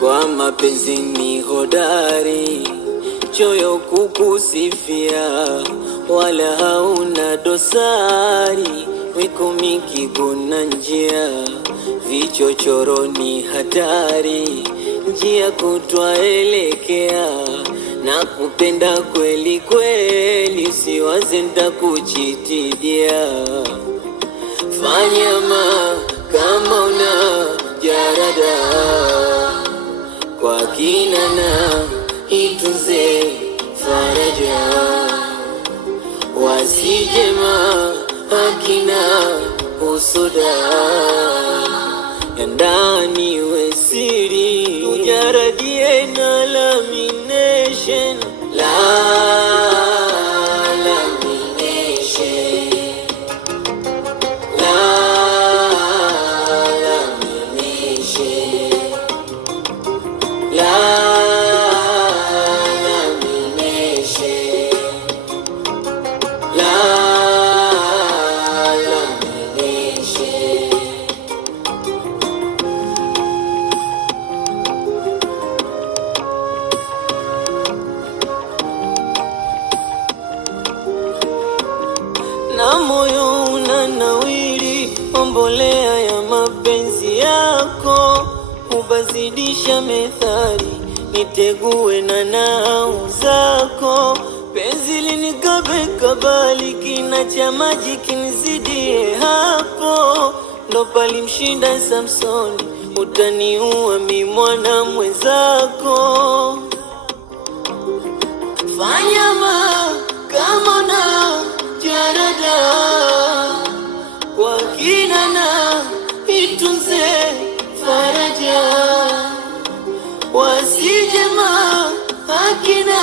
Kwa mapenzi ni hodari, choyo kukusifia, wala hauna dosari, wiko mikiguna njia, vichochoro ni hatari, njia kutwaelekea, na kupenda kweli kweli, siwaze ntakuchitidia. Fanya kama una jarada, kwa kina na itunze faraja, wasijema hakina usuda, ya ndani we siri, tujaradie na lamination, na moyo unanawiri, ombolea ya mapenzi yako, ubazidisha methali, nitegue na nao zako, penzi linikabe kabali, kina cha maji kinizidie hapo, ndo palimshinda Samsoni, utaniua mi mwana mwenzako. Fanya kama na jarada, kwa kina na itunze faraja, wasijema hakina